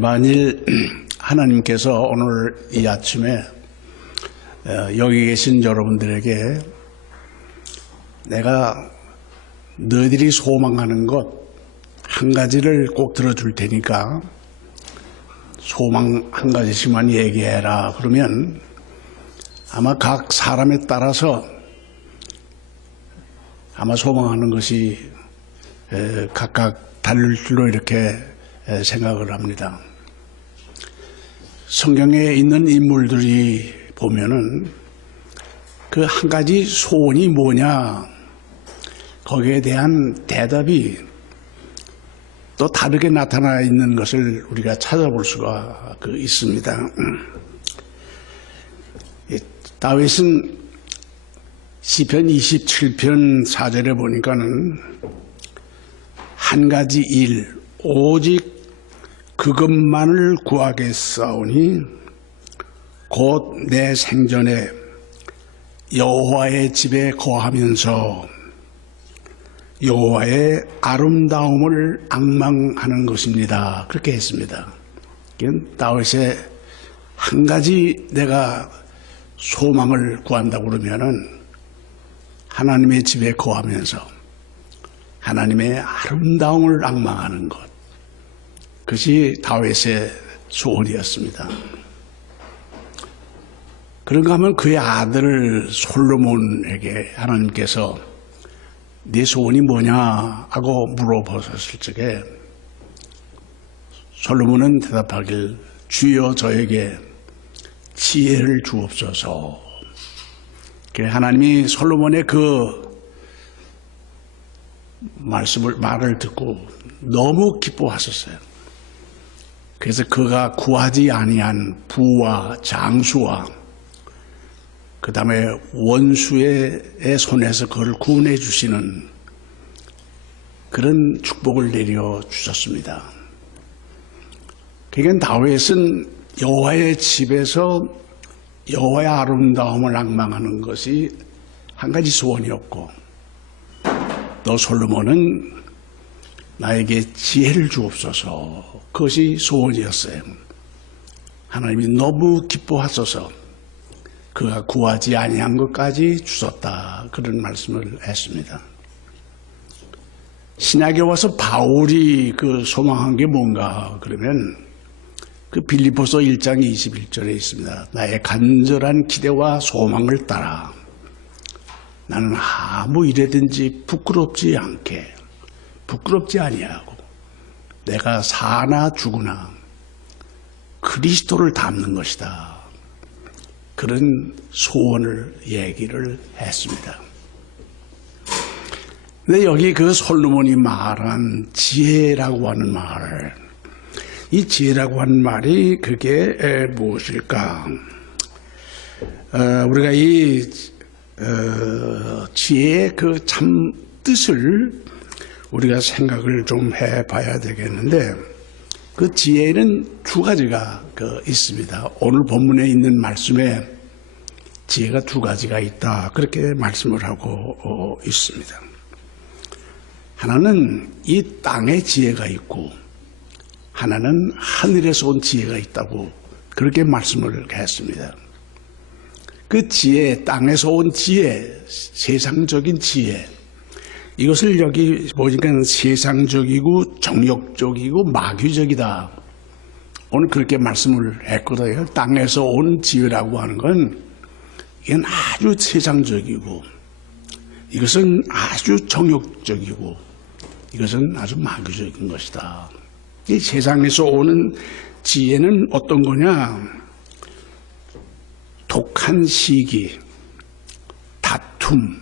만일 하나님께서 오늘 이 아침에 여기 계신 여러분들에게 내가 너희들이 소망하는 것 한 가지를 꼭 들어줄 테니까 소망 한 가지씩만 얘기해라 그러면 아마 각 사람에 따라서 아마 소망하는 것이 각각 다를 줄로 이렇게 생각을 합니다. 성경에 있는 인물들이 보면은 그 한 가지 소원이 뭐냐 거기에 대한 대답이 또 다르게 나타나 있는 것을 우리가 찾아볼 수가 있습니다. 다윗은 시편 27편 4절에 보니까는 한 가지 일 오직 그것만을 구하겠사오니 곧 내 생전에 여호와의 집에 거하면서 여호와의 아름다움을 앙망하는 것입니다. 그렇게 했습니다. 다윗의 한 가지 내가 소망을 구한다고 그러면은 하나님의 집에 거하면서 하나님의 아름다움을 앙망하는 것. 그것이 다윗의 소원이었습니다. 그런가 하면 그의 아들 솔로몬에게 하나님께서 네 소원이 뭐냐 하고 물어보셨을 적에 솔로몬은 대답하길 주여 저에게 지혜를 주옵소서. 하나님이 솔로몬의 그 말을 듣고 너무 기뻐하셨어요. 그래서 그가 구하지 아니한 부와 장수와 그 다음에 원수의 손에서 그를 구원해 주시는 그런 축복을 내려 주셨습니다. 그러니까 다윗은 여호와의 집에서 여호와의 아름다움을 앙망하는 것이 한 가지 소원이었고 또 솔로몬은 나에게 지혜를 주옵소서 그것이 소원이었어요. 하나님이 너무 기뻐하셔서 그가 구하지 아니한 것까지 주셨다 그런 말씀을 했습니다. 신약에 와서 바울이 그 소망한 게 뭔가 그러면 그 빌립보서 1장 21절에 있습니다. 나의 간절한 기대와 소망을 따라 나는 아무 일에든지 부끄럽지 않게 부끄럽지 아니하고 내가 사나 죽으나 그리스도를 닮는 것이다. 그런 소원을 얘기를 했습니다. 근데 여기 그 솔로몬이 말한 지혜라고 하는 말, 이 지혜라고 하는 말이 그게 무엇일까? 우리가 이 지혜의 그 참 뜻을 우리가 생각을 좀 해봐야 되겠는데 그 지혜는 두 가지가 있습니다. 오늘 본문에 있는 말씀에 지혜가 두 가지가 있다. 그렇게 말씀을 하고 있습니다. 하나는 이 땅의 지혜가 있고 하나는 하늘에서 온 지혜가 있다고 그렇게 말씀을 했습니다. 그 지혜, 땅에서 온 지혜, 세상적인 지혜 이것을 여기 보니까 세상적이고 정욕적이고 마귀적이다. 오늘 그렇게 말씀을 했거든요. 땅에서 온 지혜라고 하는 건 이건 아주 세상적이고 이것은 아주 정욕적이고 이것은 아주 마귀적인 것이다. 이 세상에서 오는 지혜는 어떤 거냐? 독한 시기, 다툼,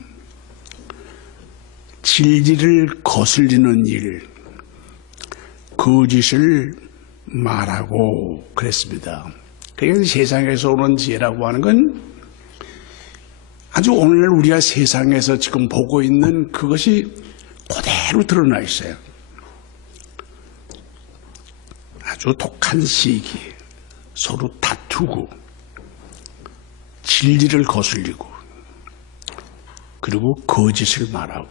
진리를 거슬리는 일, 거짓을 말하고 그랬습니다. 그러니까 세상에서 오는 지혜라고 하는 건 아주 오늘날 우리가 세상에서 지금 보고 있는 그것이 그대로 드러나 있어요. 아주 독한 시기, 서로 다투고 진리를 거슬리고 그리고 거짓을 말하고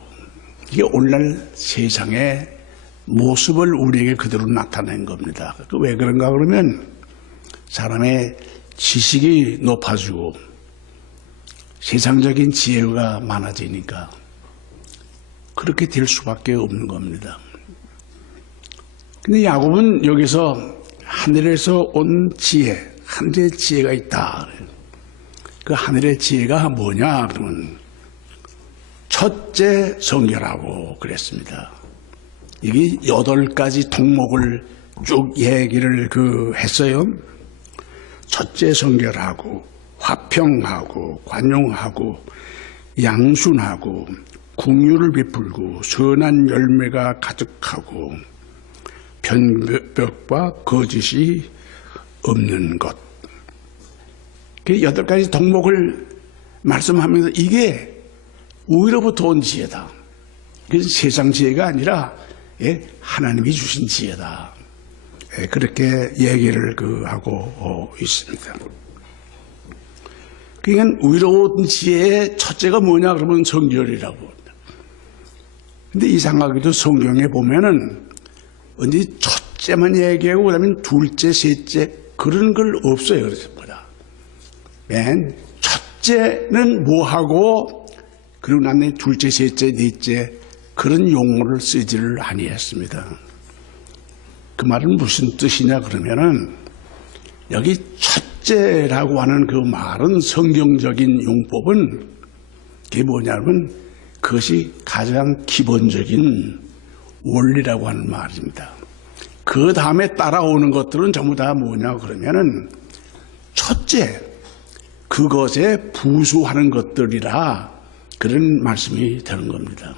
이게 오늘날 세상의 모습을 우리에게 그대로 나타낸 겁니다. 왜 그런가 그러면 사람의 지식이 높아지고 세상적인 지혜가 많아지니까 그렇게 될 수밖에 없는 겁니다. 근데 야곱은 여기서 하늘에서 온 지혜, 하늘의 지혜가 있다. 그 하늘의 지혜가 뭐냐 그러면 첫째 성결하고 그랬습니다. 이게 8가지 동목을 쭉 얘기를 했어요. 첫째 성결하고 화평하고 관용하고 양순하고 궁유를 베풀고 선한 열매가 가득하고 변벽과 거짓이 없는 것. 그 8가지 덕목을 말씀하면서 이게 우위로부터 온 지혜다. 그래서 세상 지혜가 아니라 하나님이 주신 지혜다. 그렇게 얘기를 하고 있습니다. 그러니까 우위로운 지혜의 첫째가 뭐냐 그러면 성결이라고 합니다. 근데 이상하게도 성경에 보면은 언제 첫째만 얘기하고 그다음에 둘째, 셋째 그런 걸 없어요. 그래서 맨 첫째는 뭐하고 그리고 나면 둘째, 셋째, 넷째 그런 용어를 쓰지를 아니했습니다. 그 말은 무슨 뜻이냐 그러면은 여기 첫째라고 하는 그 말은 성경적인 용법은 그게 뭐냐면 그것이 가장 기본적인 원리라고 하는 말입니다. 그 다음에 따라오는 것들은 전부 다 뭐냐 그러면은 첫째 그것에 부수하는 것들이라 그런 말씀이 되는 겁니다.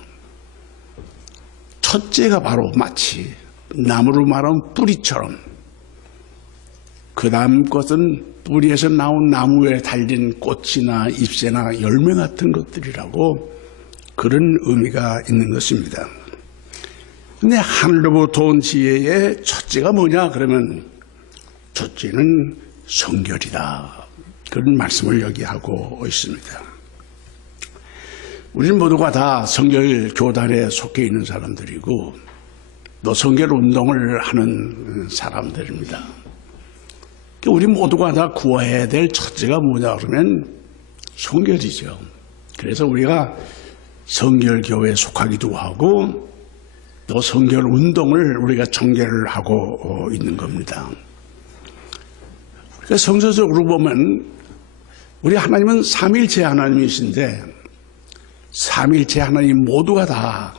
첫째가 바로 마치 나무로 말하면 뿌리처럼 그 다음 것은 뿌리에서 나온 나무에 달린 꽃이나 잎새나 열매 같은 것들이라고 그런 의미가 있는 것입니다. 근데 하늘로부터 온 지혜의 첫째가 뭐냐 그러면 첫째는 성결이다. 그런 말씀을 여기 하고 있습니다. 우리는 모두가 다 성결 교단에 속해 있는 사람들이고 또 성결 운동을 하는 사람들입니다. 우리 모두가 다 구해야 될 첫째가 뭐냐 그러면 성결이죠. 그래서 우리가 성결교회에 속하기도 하고 또 성결 운동을 우리가 전개를 하고 있는 겁니다. 그러니까 성서적으로 보면 우리 하나님은 삼일체 하나님이신데 삼일체 하나님 모두가 다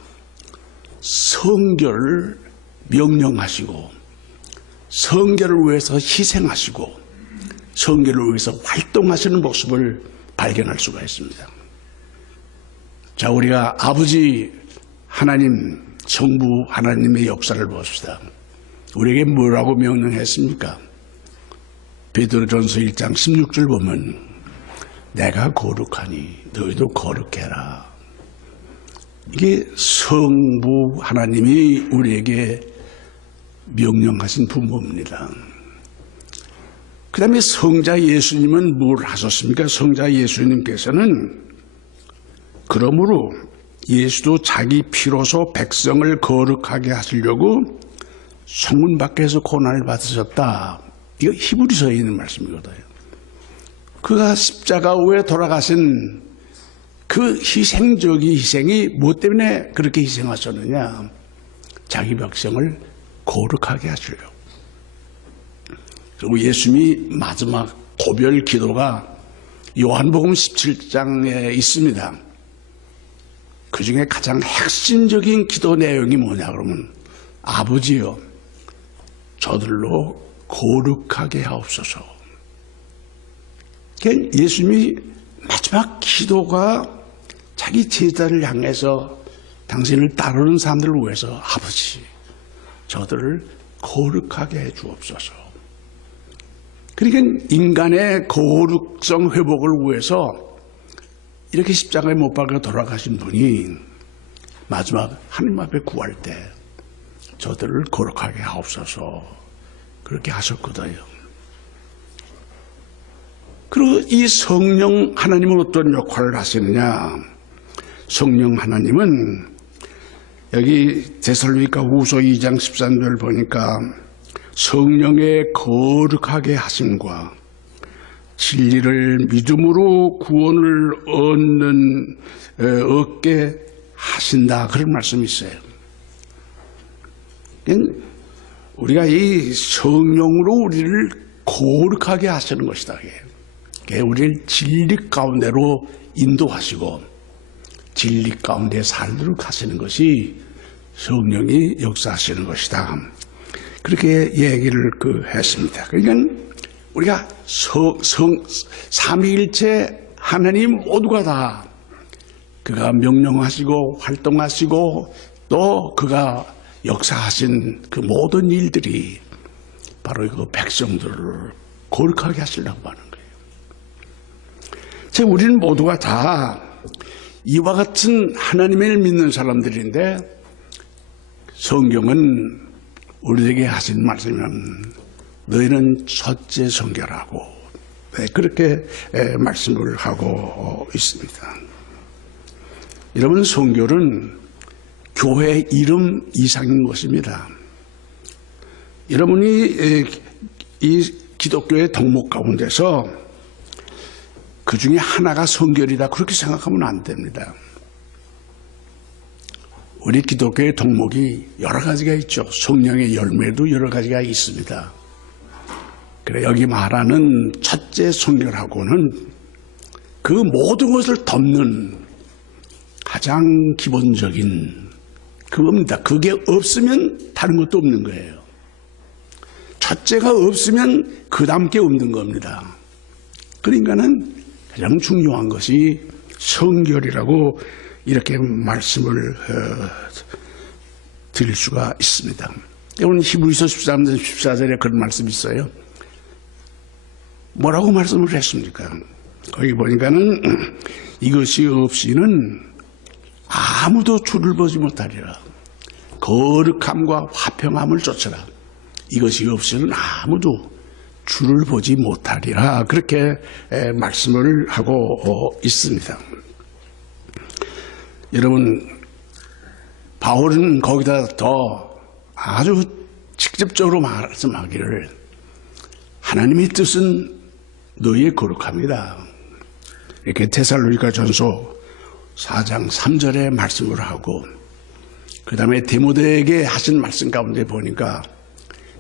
성결을 명령하시고 성결을 위해서 희생하시고 성결을 위해서 활동하시는 모습을 발견할 수가 있습니다. 자, 우리가 아버지 하나님, 성부 하나님의 역사를 봅시다. 우리에게 뭐라고 명령했습니까? 베드로전서 1장 16절 보면 내가 거룩하니 너희도 거룩해라. 이게 성부 하나님이 우리에게 명령하신 부모입니다. 그 다음에 성자 예수님은 뭘 하셨습니까? 성자 예수님께서는 그러므로 예수도 자기 피로서 백성을 거룩하게 하시려고 성문 밖에서 고난을 받으셨다. 이거 히브리서에 있는 말씀이거든요. 그가 십자가에 돌아가신 그 희생적인 희생이 무엇 때문에 그렇게 희생하셨느냐? 자기 백성을 거룩하게 하시려고. 그리고 예수님이 마지막 고별 기도가 요한복음 17장에 있습니다. 그 중에 가장 핵심적인 기도 내용이 뭐냐 그러면 아버지여 저들로 거룩하게 하옵소서. 예수님이 마지막 기도가 자기 제자를 향해서 당신을 따르는 사람들을 위해서 아버지 저들을 거룩하게 해 주옵소서. 그러니까 인간의 거룩성 회복을 위해서 이렇게 십자가에 못 박혀 돌아가신 분이 마지막 하나님 앞에 구할 때 저들을 거룩하게 하옵소서 그렇게 하셨거든요. 그리고 이 성령 하나님은 어떤 역할을 하시느냐? 성령 하나님은 여기 데살로니가 후서 2장 13절 보니까 성령의 거룩하게 하심과 진리를 믿음으로 구원을 얻게 하신다. 그런 말씀이 있어요. 우리가 이 성령으로 우리를 거룩하게 하시는 것이다. 우리를 진리 가운데로 인도하시고 진리 가운데 살도록 하시는 것이 성령이 역사하시는 것이다. 그렇게 얘기를 했습니다. 그러니까 우리가 삼위일체 하나님 모두가 다 그가 명령하시고 활동하시고 또 그가 역사하신 그 모든 일들이 바로 그 백성들을 거룩하게 하시려고 하는 거예요. 즉 우리는 모두가 다 이와 같은 하나님을 믿는 사람들인데 성경은 우리에게 하신 말씀은 너희는 첫째 성결하고 그렇게 말씀을 하고 있습니다. 여러분 성결은 교회 이름 이상인 것입니다. 여러분이 이 기독교의 덕목 가운데서 그 중에 하나가 성결이다 그렇게 생각하면 안 됩니다. 우리 기독교의 덕목이 여러 가지가 있죠. 성령의 열매도 여러 가지가 있습니다. 그래 여기 말하는 첫째 성결하고는 그 모든 것을 덮는 가장 기본적인 그겁니다. 그게 없으면 다른 것도 없는 거예요. 첫째가 없으면 그 다음 게 없는 겁니다. 그러니까는 가장 중요한 것이 성결이라고 이렇게 말씀을 드릴 수가 있습니다. 오늘 히브리서 13장 14절에 그런 말씀이 있어요. 뭐라고 말씀을 했습니까? 거기 보니까는 이것이 없이는 아무도 주를 보지 못하리라. 거룩함과 화평함을 쫓아라. 이것이 없이는 아무도 주를 보지 못하리라. 그렇게 말씀을 하고 있습니다. 여러분 바울은 거기다 더 아주 직접적으로 말씀하기를 하나님의 뜻은 너희의 거룩함이다. 이렇게 데살로니가 전서 4장 3절에 말씀을 하고 그 다음에 디모데에게 하신 말씀 가운데 보니까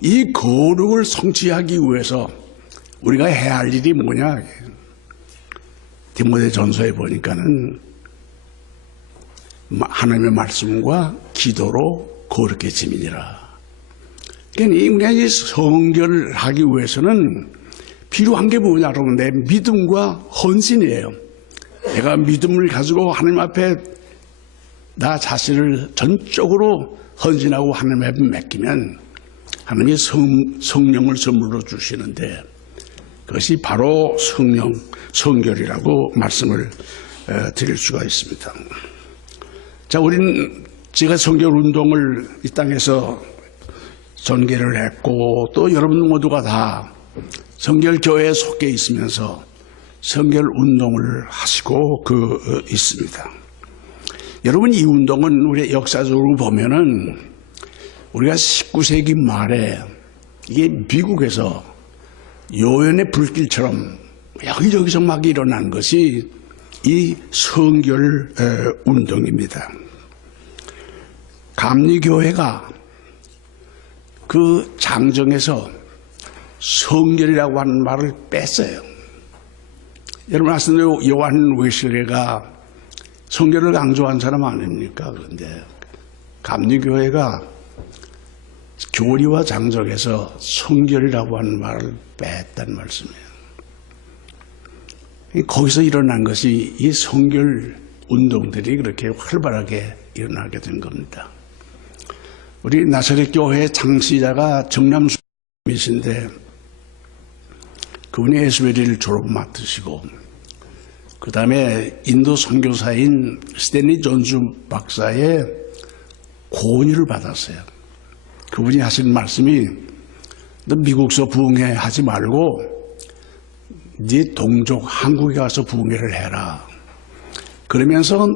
이 거룩을 성취하기 위해서 우리가 해야 할 일이 뭐냐. 디모데 전서에 보니까는 하나님의 말씀과 기도로 거룩해짐이니라. 그러니까 우리가 이 성결을 하기 위해서는 필요한 게 뭐냐 그러면 내 믿음과 헌신이에요. 내가 믿음을 가지고 하나님 앞에 나 자신을 전적으로 헌신하고 하나님 앞에 맡기면 하나님이 성령을 선물로 주시는데 그것이 바로 성결이라고 말씀을 드릴 수가 있습니다. 자, 우리는 제가 성결 운동을 이 땅에서 전개를 했고 또 여러분 모두가 다 성결교회에 속해 있으면서 성결 운동을 하시고 있습니다. 여러분 이 운동은 우리 역사적으로 보면은 우리가 19세기 말에 이게 미국에서 요연의 불길처럼 여기저기서 막 일어난 것이 이 성결 운동입니다. 감리교회가 그 장정에서 성결이라고 하는 말을 뺐어요. 여러분 아시는 요한 웨슬레가 성결을 강조한 사람 아닙니까? 그런데 감리교회가 교리와 장정에서 성결이라고 하는 말을 뺐다는 말씀이에요. 거기서 일어난 것이 이 성결 운동들이 그렇게 활발하게 일어나게 된 겁니다. 우리 나사렛 교회 창시자가 정남수이신데 그분이 에스베리를 졸업 맡으시고 그 다음에 인도 선교사인 스탠리 존스 박사의 고언을 받았어요. 그분이 하신 말씀이 너 미국서 부흥회 하지 말고 네 동족 한국에 가서 부흥회를 해라. 그러면서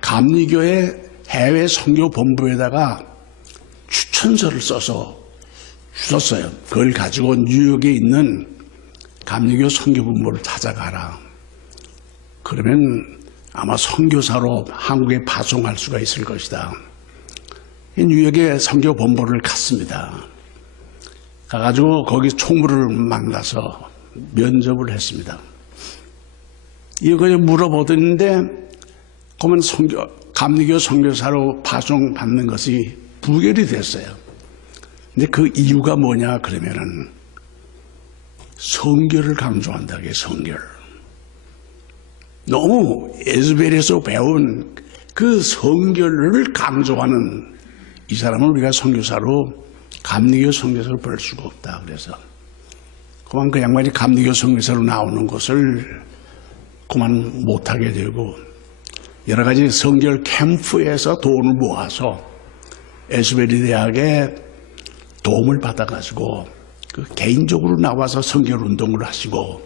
감리교의 해외 선교본부에다가 추천서를 써서 주셨어요. 그걸 가지고 뉴욕에 있는 감리교 선교본부를 찾아가라. 그러면 아마 선교사로 한국에 파송할 수가 있을 것이다. 뉴욕에 선교본부를 갔습니다. 가가지고 거기 총무를 만나서 면접을 했습니다. 이거 물어보던데 그러면 감리교 선교사로 파송받는 것이 부결이 됐어요. 근데 그 이유가 뭐냐 그러면은 성결을 강조한다게 성결. 너무 에스벨에서 배운 그 성결을 강조하는 이 사람은 우리가 선교사로 감리교 선교사로 볼 수가 없다. 그래서 그만 그 양반이 감리교 선교사로 나오는 것을 그만 못하게 되고 여러 가지 성결 캠프에서 돈을 모아서 에스베리 대학에 도움을 받아가지고 그 개인적으로 나와서 성결 운동을 하시고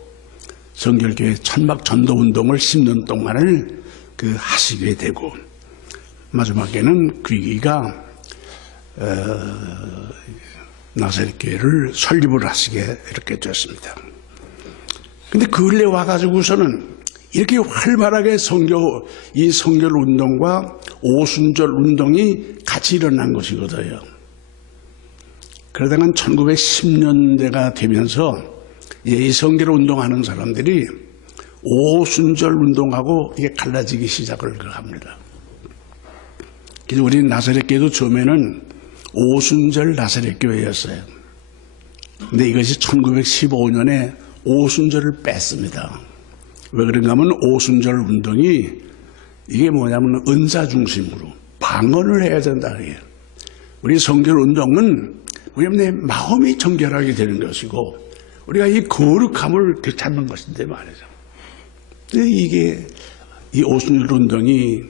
성결교회 천막 전도 운동을 10년 동안을 하시게 되고 마지막에는 귀기가 나사렛 교회를 설립을 하시게 이렇게 됐습니다. 근데 근래 와가지고서는 이렇게 활발하게 이 성결 운동과 오순절 운동이 같이 일어난 것이거든요. 그러다가 1910년대가 되면서 이 성결 운동하는 사람들이 오순절 운동하고 이게 갈라지기 시작을 합니다. 그래서 우리 나사렛 교회도 처음에는 오순절 나사렛 교회였어요. 근데 이것이 1915년에 오순절을 뺐습니다. 왜 그런가 하면 오순절 운동이 이게 뭐냐면 은사 중심으로 방언을 해야 된다. 우리 성결 운동은 우리의 마음이 정결하게 되는 것이고 우리가 이 거룩함을 되찾는 것인데 말이죠. 근데 이게 이 오순절 운동이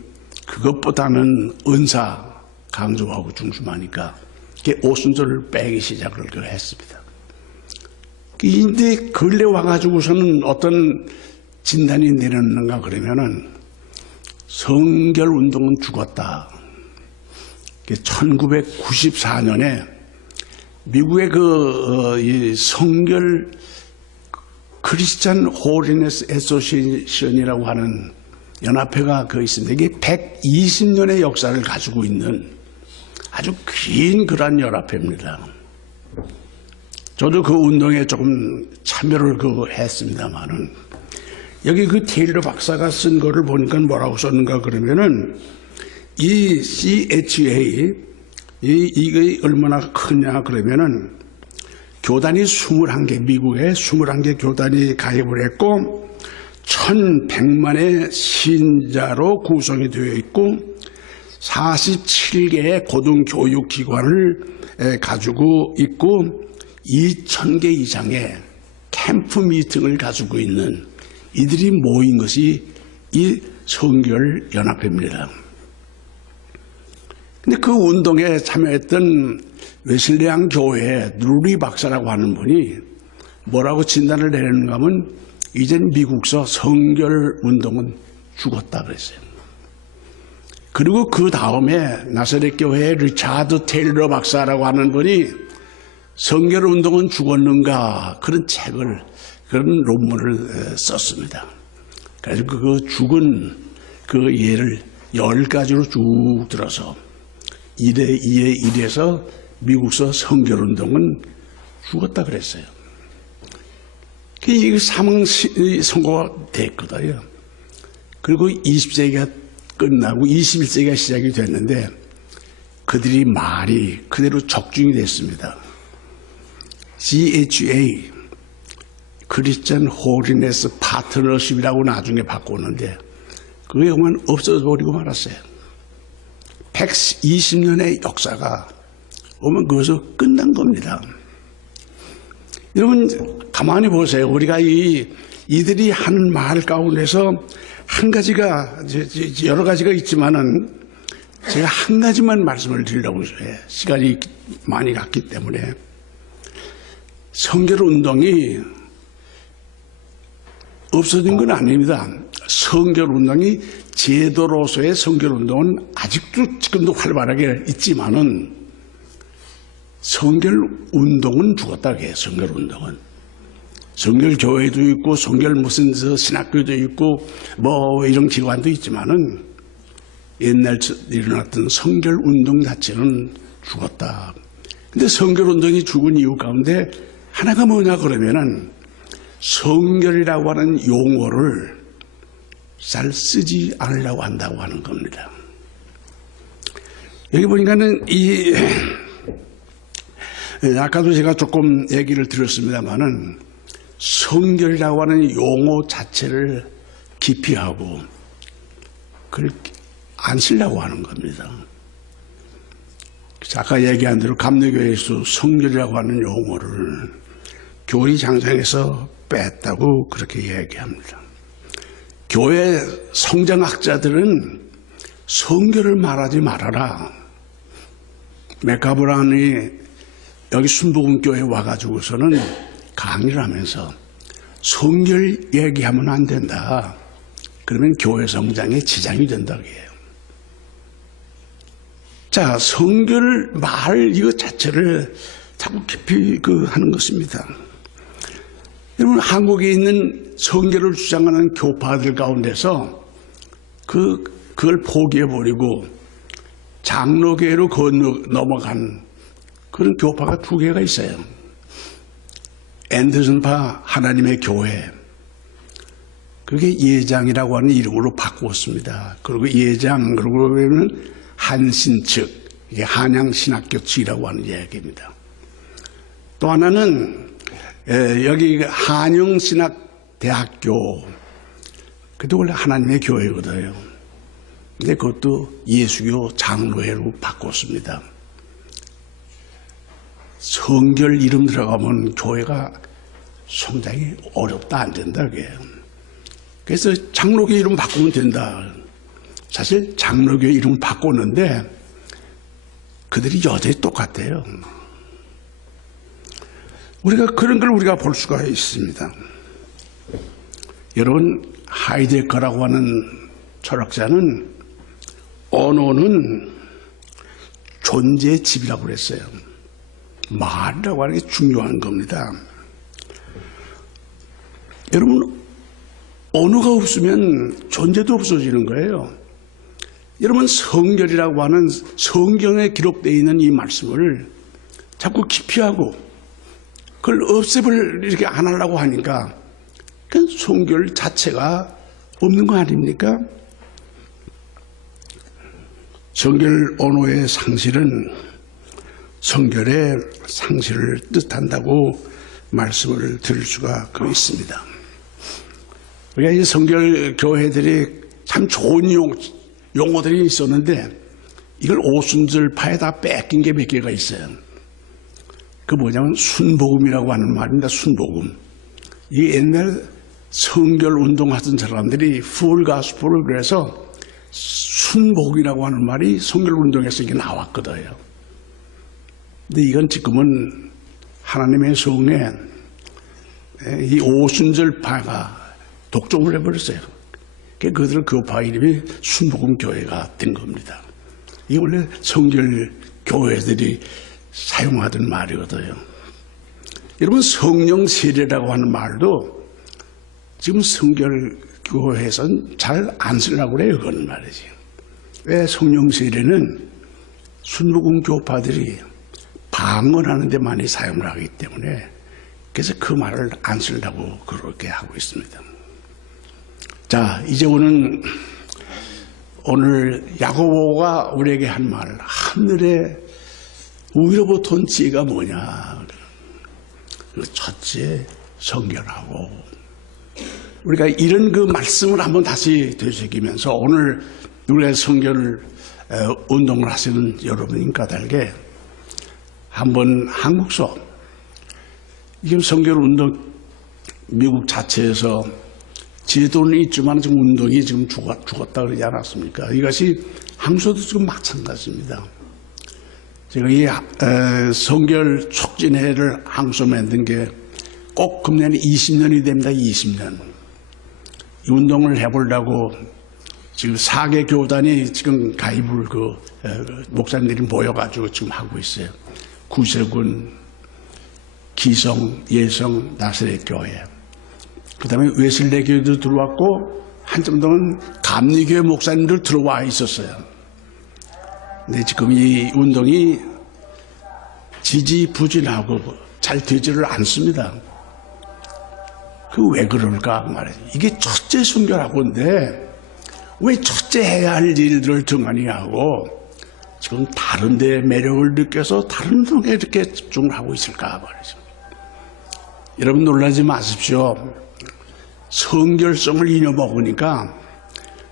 그것보다는 은사 강조하고 중심하니까 오순절을 빼기 시작을 했습니다. 근데 근래 와가지고서는 어떤 진단이 내렸는가 그러면은 성결 운동은 죽었다. 1994년에 미국의 이 성결 크리스찬 홀리네스 애소시에이션이라고 하는 연합회가 있습니다. 이게 120년의 역사를 가지고 있는 아주 긴 그런 연합회입니다. 저도 그 운동에 조금 참여를 했습니다만은 여기 테일러 박사가 쓴 거를 보니까 뭐라고 썼는가 그러면은 이 CHA 이게 얼마나 크냐 그러면은 교단이 21개, 미국에 21개 교단이 가입을 했고 1100만의 신자로 구성이 되어 있고 47개의 고등교육기관을 가지고 있고 2000개 이상의 캠프 미팅을 가지고 있는 이들이 모인 것이 이 성결연합회입니다. 근데 그 운동에 참여했던 웨슬리안 교회 누리 박사라고 하는 분이 뭐라고 진단을 내렸는가 하면 이젠 미국서 성결 운동은 죽었다 그랬어요. 그리고 그 다음에 나사렛 교회의 리차드 테일러 박사라고 하는 분이 성결 운동은 죽었는가 그런 그런 논문을 썼습니다. 그래서 그 죽은 그 예를 10가지로 쭉 들어서 1에 2에 1에서 미국서 성결운동은 죽었다 그랬어요. 이게 사망 선고가 됐거든요. 그리고 20세기가 끝나고 21세기가 시작이 됐는데 그들이 말이 그대로 적중이 됐습니다. CHA 크리스천 홀리네스 파트너십이라고 나중에 바꿨는데 그게 그만 없어져버리고 말았어요. 120년의 역사가 오면 거기서 끝난 겁니다. 여러분 가만히 보세요. 우리가 이들이 하는 말 가운데서 한 가지가 여러 가지가 있지만은 제가 한 가지만 말씀을 드리려고 해요. 시간이 많이 갔기 때문에 성결 운동이 없어진 건 아닙니다. 성결운동이 제도로서의 성결운동은 아직도 지금도 활발하게 있지만은 성결운동은 죽었다 그래요. 성결운동은. 성결교회도 있고 성결 무슨 신학교도 있고 뭐 이런 기관도 있지만은 옛날 일어났던 성결운동 자체는 죽었다. 근데 성결운동이 죽은 이유 가운데 하나가 뭐냐 그러면은 성결이라고 하는 용어를 잘 쓰지 않으려고 한다고 하는 겁니다. 여기 보니까는 아까도 제가 조금 얘기를 드렸습니다만은 성결이라고 하는 용어 자체를 기피하고 그걸 안 쓰려고 하는 겁니다. 아까 얘기한 대로 감리교회에서 성결이라고 하는 용어를 교리 장상에서 뺐다고 그렇게 얘기합니다. 교회 성장학자들은 성결을 말하지 말아라. 맥가브란이 여기 순복음교회에 와가지고서는 강의를 하면서 성결 얘기하면 안 된다. 그러면 교회 성장에 지장이 된다고 해요. 자, 성결 말 이거 자체를 자꾸 깊이 하는 것입니다. 여러분, 한국에 있는 성결을 주장하는 교파들 가운데서 그걸 포기해버리고 장로교회로 넘어간 그런 교파가 두 개가 있어요. 앤더슨파 하나님의 교회. 그게 예장이라고 하는 이름으로 바꾸었습니다. 그리고 예장, 그리고 그러면 한신 측, 이게 한양신학교 측이라고 하는 이야기입니다. 또 하나는 여기 한영신학대학교, 그것도 원래 하나님의 교회거든요. 근데 그것도 예수교 장로회로 바꿨습니다. 성결 이름 들어가면 교회가 성장이 어렵다, 안 된다, 그게. 그래서 장로교 이름 바꾸면 된다. 사실 장로교 이름 바꿨는데 그들이 여전히 똑같아요. 우리가 그런 걸 우리가 볼 수가 있습니다. 여러분, 하이데거라고 하는 철학자는 언어는 존재의 집이라고 그랬어요. 말이라고 하는 게 중요한 겁니다. 여러분, 언어가 없으면 존재도 없어지는 거예요. 여러분, 성결이라고 하는 성경에 기록되어 있는 이 말씀을 자꾸 기피하고 그걸 없애버리려고 이렇게 안 하려고 하니까 그 성결 자체가 없는 거 아닙니까? 성결 언어의 상실은 성결의 상실을 뜻한다고 말씀을 드릴 수가 있습니다. 우리가 이 성결 교회들이 참 좋은 용어들이 있었는데 이걸 오순절파에다 뺏긴 게 몇 개가 있어요. 그 뭐냐면 순복음이라고 하는 말입니다. 순복음. 이 옛날 성결 운동하던 사람들이 풀 가스포를 그래서 순복이라고 하는 말이 성결 운동에서 이게 나왔거든요. 근데 이건 지금은 하나님의 성에 이 오순절파가 독점을 해버렸어요. 그들은 그 파 이름이 순복음 교회가 된 겁니다. 이게 원래 성결 교회들이 사용하던 말이거든요. 여러분, 성령 세례라고 하는 말도 지금 성결 교회에서는 잘 안 쓰려고 그래요. 그건 말이지. 왜? 성령 세례는 순복음 교파들이 방언하는 데 많이 사용을 하기 때문에 그래서 그 말을 안 쓰려고 그렇게 하고 있습니다. 자, 이제 오늘 야고보가 우리에게 한 말, 하늘의 위로부터 온 지혜가 뭐냐. 첫째, 성결하고. 우리가 이런 그 말씀을 한번 다시 되새기면서 오늘 우리의 성결 운동을 하시는 여러분인 까닭에 한번 한국서, 지금 성결 운동 미국 자체에서 제도는 있지만 지금 운동이 지금 죽었다 그러지 않았습니까? 이것이 한국서도 지금 마찬가지입니다. 제가 이 성결 촉진회를 한국서 만든 게 꼭 금년에 20년이 됩니다. 20년. 이 운동을 해보려고 지금 4개 교단이 지금 가입을 목사님들이 모여가지고 지금 하고 있어요. 구세군, 기성, 예성, 나사렛 교회. 그 다음에 웨슬레 교회도 들어왔고, 한참 동안 감리교회 목사님들 들어와 있었어요. 근데 지금 이 운동이 지지부진하고 잘 되지를 않습니다. 왜 그럴까 말이에요. 이게 첫째 순결학원인데 왜 첫째 해야 할 일들을 등한히 하고 지금 다른 데 매력을 느껴서 다른 동에 이렇게 집중을 하고 있을까 말이죠. 여러분 놀라지 마십시오. 성결성을 잊어먹으니까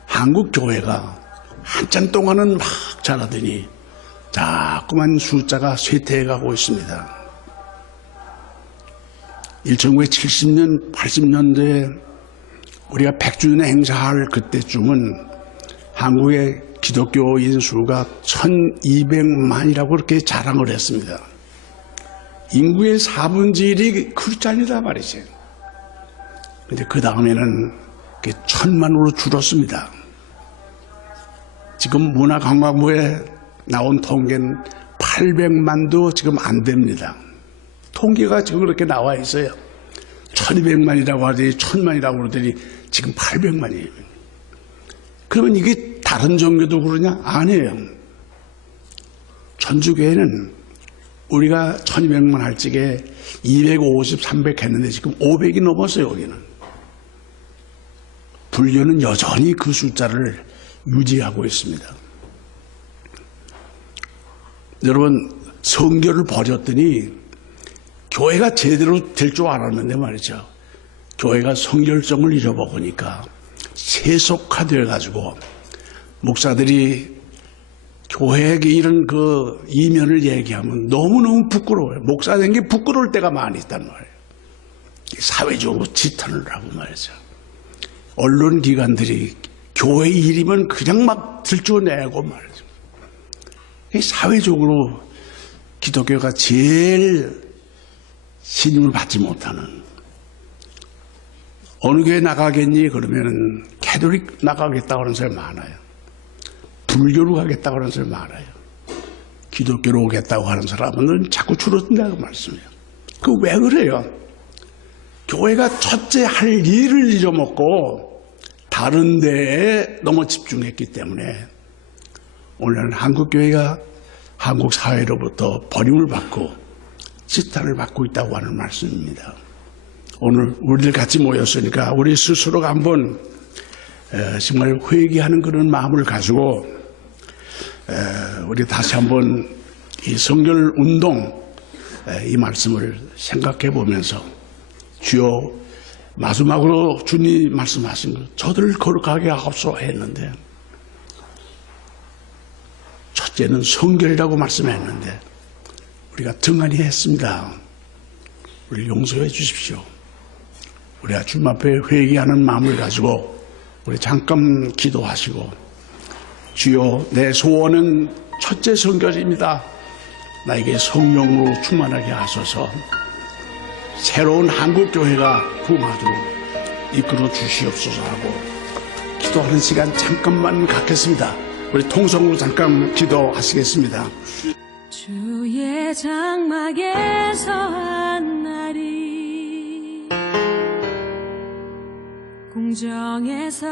한국 교회가 한참 동안은 막 자라더니 자꾸만 숫자가 쇠퇴해가고 있습니다. 1970년, 80년대에 우리가 100주년 행사할 그때쯤은 한국의 기독교인 수가 1200만이라고 그렇게 자랑을 했습니다. 인구의 4분의 1이 크리스찬이다 말이죠. 근데 그 다음에는 1000만으로 줄었습니다. 지금 문화관광부에 나온 통계는 800만도 지금 안 됩니다. 통계가 지금 그렇게 나와 있어요. 1200만이라고 하더니 1000만이라고 그러더니 지금 800만이에요. 그러면 이게 다른 종교도 그러냐? 아니에요. 천주교회는 우리가 1200만 할 적에 250, 300 했는데 지금 500이 넘었어요, 여기는. 불교는 여전히 그 숫자를 유지하고 있습니다. 여러분, 성결을 버렸더니 교회가 제대로 될 줄 알았는데 말이죠. 교회가 성결성을 잃어먹으니까 세속화되어 가지고 목사들이 교회에게 이런 이면을 얘기하면 너무너무 부끄러워요. 목사 된 게 부끄러울 때가 많이 있단 말이에요. 사회적으로 지탄을 하고 말이죠. 언론기관들이 교회 일이면 그냥 막 들춰내고 말이죠. 사회적으로 기독교가 제일 신임을 받지 못하는, 어느 교회 나가겠니? 그러면은 캐톨릭 나가겠다고 하는 사람이 많아요. 불교로 가겠다고 하는 사람이 많아요. 기독교로 오겠다고 하는 사람은 자꾸 줄어든다고 말씀해요. 왜 그래요? 교회가 첫째 할 일을 잊어먹고 다른 데에 너무 집중했기 때문에 오늘은 한국교회가 한국 사회로부터 버림을 받고 지탄을 받고 있다고 하는 말씀입니다. 오늘 우리들 같이 모였으니까 우리 스스로가 한번 정말 회개하는 그런 마음을 가지고 우리 다시 한번 이 성결 운동 이 말씀을 생각해 보면서 주여 마지막으로 주님 말씀하신 것 저들을 거룩하게 하옵소서 했는데 첫째는 성결이라고 말씀했는데 우리가 등한히 했습니다. 우리 용서해 주십시오. 우리가 주님 앞에 회개하는 마음을 가지고 우리 잠깐 기도하시고 주여 내 소원은 첫째 성결입니다. 나에게 성령으로 충만하게 하소서. 새로운 한국교회가 부흥하도록 이끌어 주시옵소서 하고 기도하는 시간 잠깐만 갖겠습니다. 우리 통성으로 잠깐 기도하시겠습니다. 주의 장막에서 한 날이 공정에서